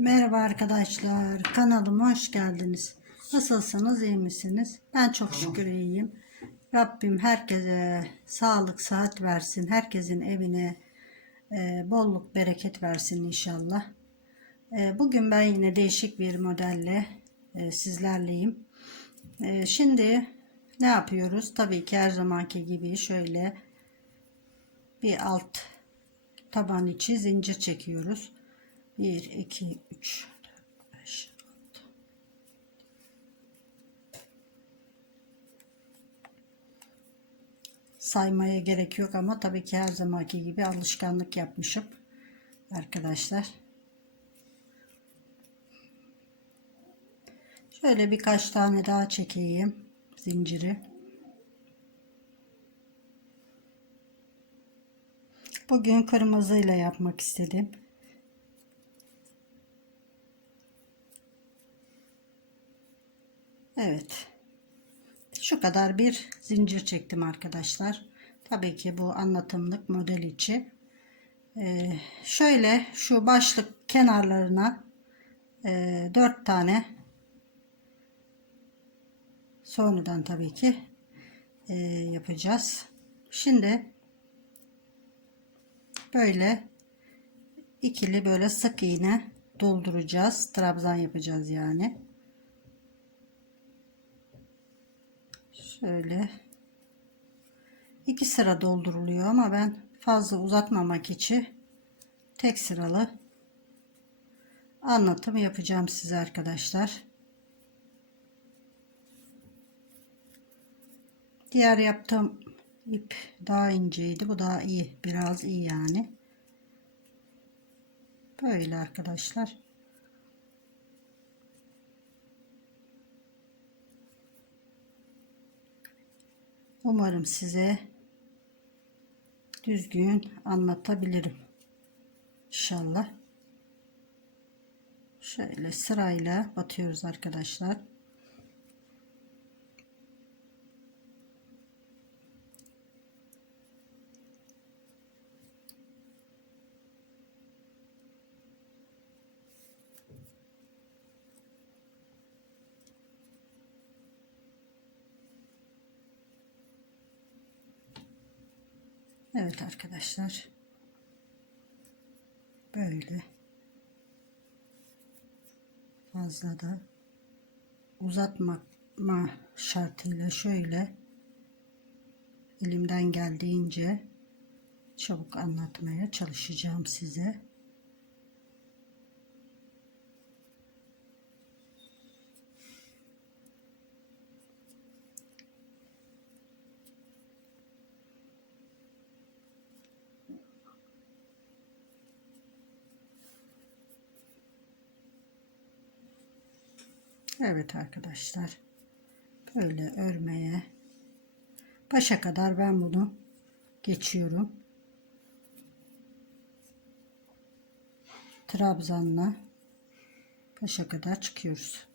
Merhaba arkadaşlar. Kanalıma hoş geldiniz. Nasılsınız? iyi misiniz? Ben çok şükür iyiyim. Rabbim herkese sağlık, sıhhat versin. Herkesin evine e, bolluk, bereket versin inşallah. E, bugün ben yine değişik bir modelle e, sizlerleyim. E, şimdi ne yapıyoruz? Tabii ki her zamanki gibi şöyle bir alt taban içi zincir çekiyoruz. 1, 2, 3, 4, 5, 6. Saymaya gerek yok ama tabii ki her zamanki gibi alışkanlık yapmışım arkadaşlar. Şöyle birkaç tane daha çekeyim zinciri. Bugün kırmızıyla yapmak istedim. Evet. Şu kadar bir zincir çektim arkadaşlar. Tabii ki bu anlatımlık model içi. Ee, şöyle şu başlık kenarlarına e, 4 tane sonradan tabii ki e, yapacağız. Şimdi böyle ikili böyle sık iğne dolduracağız. Trabzan yapacağız yani. Şöyle iki sıra dolduruluyor ama ben fazla uzatmamak için tek sıralı anlatım yapacağım size arkadaşlar. Diğer yaptığım ip daha inceydi. Bu daha iyi. Biraz iyi yani. Böyle arkadaşlar. Umarım size düzgün anlatabilirim. İnşallah. Şöyle sırayla batıyoruz arkadaşlar. Evet arkadaşlar. Böyle. Fazla da uzatma şartıyla şöyle elimden geldiğince çabuk anlatmaya çalışacağım size. Evet arkadaşlar. Böyle örmeye başa kadar ben bunu geçiyorum. Trabzanla başa kadar çıkıyoruz.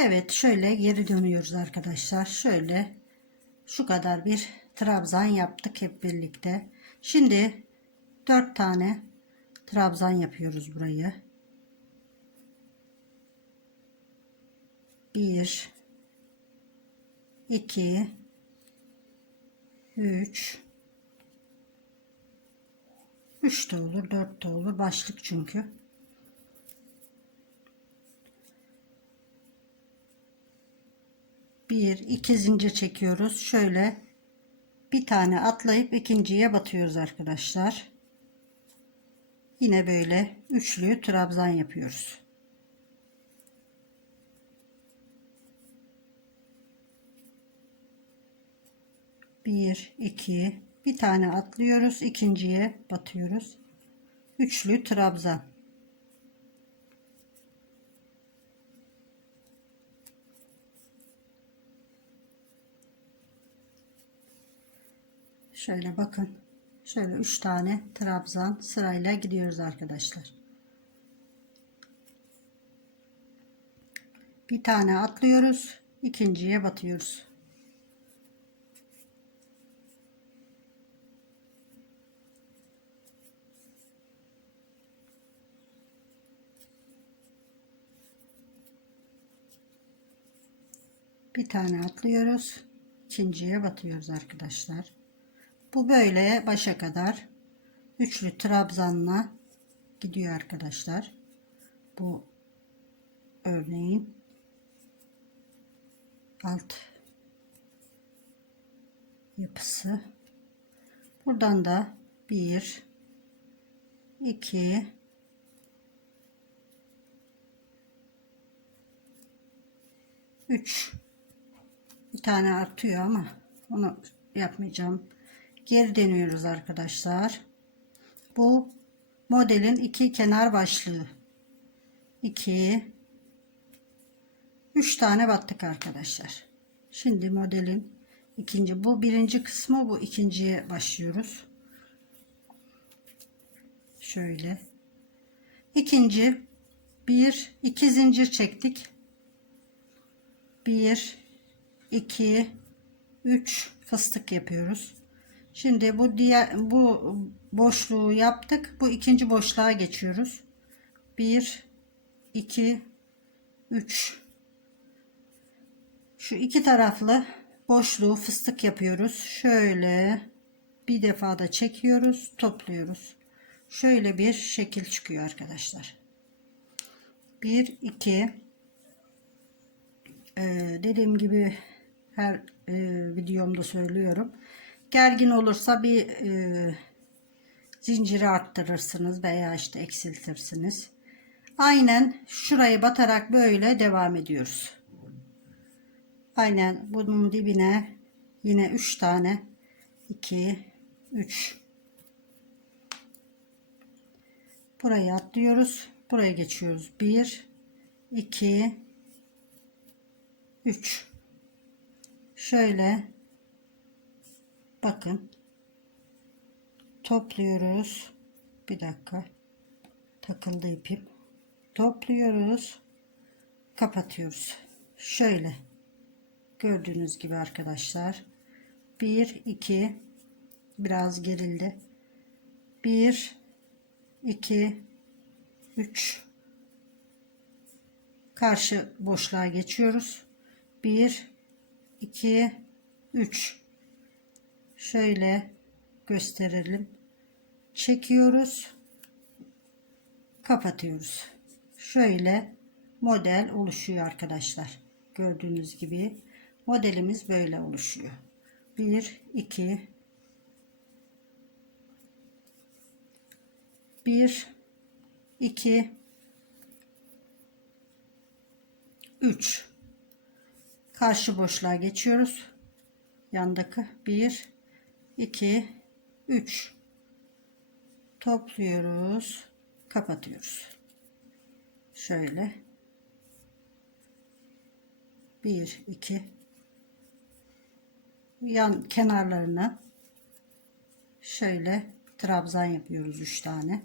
Evet şöyle geri dönüyoruz arkadaşlar. Şöyle şu kadar bir trabzan yaptık hep birlikte. Şimdi 4 tane trabzan yapıyoruz burayı. 1 2 3 3 de olur 4 de olur başlık çünkü. Bir iki zincir çekiyoruz. Şöyle bir tane atlayıp ikinciye batıyoruz arkadaşlar. Yine böyle üçlü trabzan yapıyoruz. Bir iki bir tane atlıyoruz. İkinciye batıyoruz. Üçlü trabzan Şöyle bakın. Şöyle 3 tane trabzan sırayla gidiyoruz arkadaşlar. Bir tane atlıyoruz. ikinciye batıyoruz. Bir tane atlıyoruz. ikinciye batıyoruz arkadaşlar. Bu böyle başa kadar üçlü trabzanla gidiyor arkadaşlar. Bu örneğin alt yapısı. Buradan da bir, iki, üç. Bir tane artıyor ama onu yapmayacağım. Geri dönüyoruz arkadaşlar. Bu modelin iki kenar başlığı. 2 3 tane battık arkadaşlar. Şimdi modelin ikinci bu birinci kısmı bu ikinciye başlıyoruz. Şöyle. İkinci bir iki zincir çektik. 1 2 3 fıstık yapıyoruz. Şimdi bu diğer bu boşluğu yaptık. Bu ikinci boşluğa geçiyoruz. 1 2 3 Şu iki taraflı boşluğu fıstık yapıyoruz. Şöyle bir defa da çekiyoruz, topluyoruz. Şöyle bir şekil çıkıyor arkadaşlar. 1 2 ee, dediğim gibi her e, videomda söylüyorum. Gergin olursa bir e, zinciri arttırırsınız veya işte eksiltirsiniz. Aynen şurayı batarak böyle devam ediyoruz. Aynen bunun dibine yine 3 tane 2 3 Burayı atlıyoruz. Buraya geçiyoruz. 1 2 3 Şöyle bakın topluyoruz. Bir dakika. Takıldı ipim. Topluyoruz. Kapatıyoruz. Şöyle. Gördüğünüz gibi arkadaşlar. 1 2 biraz gerildi. 1 2 3 karşı boşluğa geçiyoruz. 1 2 3 şöyle gösterelim. Çekiyoruz. Kapatıyoruz. Şöyle model oluşuyor arkadaşlar. Gördüğünüz gibi modelimiz böyle oluşuyor. 1 2 1 2 3 karşı boşluğa geçiyoruz. Yandaki 1 2 3 topluyoruz, kapatıyoruz. Şöyle 1 2 yan kenarlarına şöyle trabzan yapıyoruz 3 tane.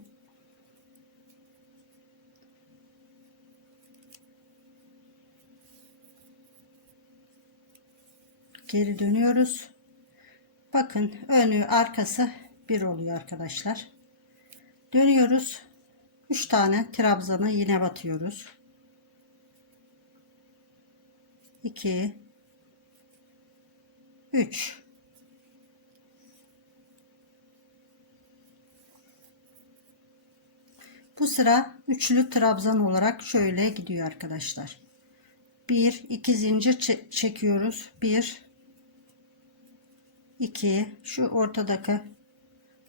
Geri dönüyoruz. Bakın önü arkası bir oluyor arkadaşlar. Dönüyoruz. 3 tane trabzanı yine batıyoruz. 2 3 Bu sıra üçlü trabzan olarak şöyle gidiyor arkadaşlar. 1 2 zincir çekiyoruz. 1 2 şu ortadaki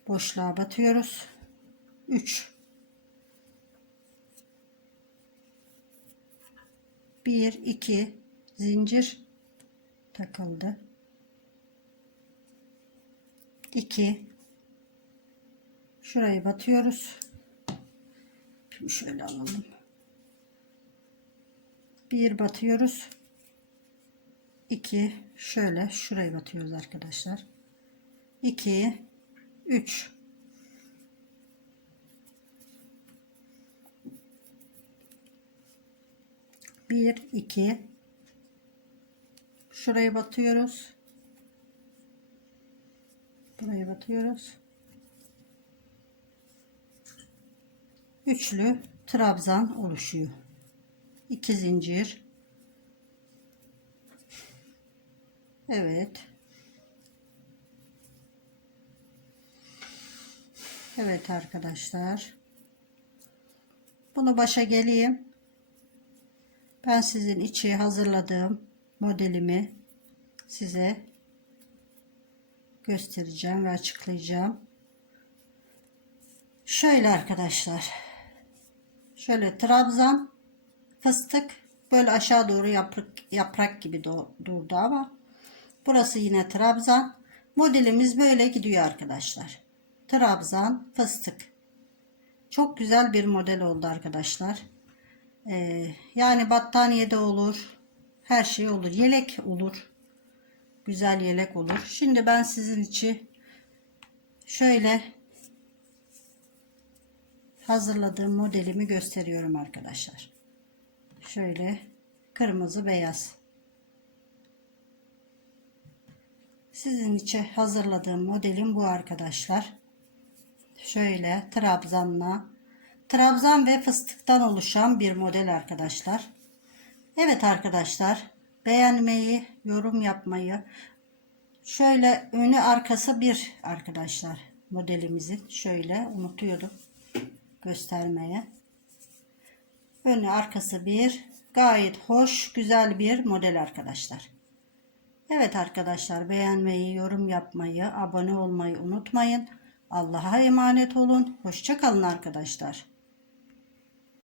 boşluğa batıyoruz. 3 1 2 zincir takıldı. 2 şurayı batıyoruz. Şöyle alalım. 1 batıyoruz. 2 şöyle şurayı batıyoruz arkadaşlar. 2 3 1 2 Şuraya batıyoruz. Buraya batıyoruz. Üçlü trabzan oluşuyor. 2 zincir. Evet. Evet arkadaşlar. Bunu başa geleyim. Ben sizin içi hazırladığım modelimi size göstereceğim ve açıklayacağım. Şöyle arkadaşlar. Şöyle trabzan fıstık böyle aşağı doğru yaprak yaprak gibi durdu ama burası yine trabzan. Modelimiz böyle gidiyor arkadaşlar. Trabzan fıstık. Çok güzel bir model oldu arkadaşlar. Ee, yani battaniyede olur. Her şey olur. Yelek olur. Güzel yelek olur. Şimdi ben sizin için şöyle hazırladığım modelimi gösteriyorum arkadaşlar. Şöyle kırmızı beyaz. Sizin için hazırladığım modelim bu arkadaşlar. Şöyle trabzanla trabzan ve fıstıktan oluşan bir model arkadaşlar. Evet arkadaşlar beğenmeyi, yorum yapmayı şöyle önü arkası bir arkadaşlar modelimizin şöyle unutuyordum göstermeye. Önü arkası bir gayet hoş güzel bir model arkadaşlar. Evet arkadaşlar beğenmeyi, yorum yapmayı, abone olmayı unutmayın. Allah'a emanet olun. Hoşçakalın arkadaşlar.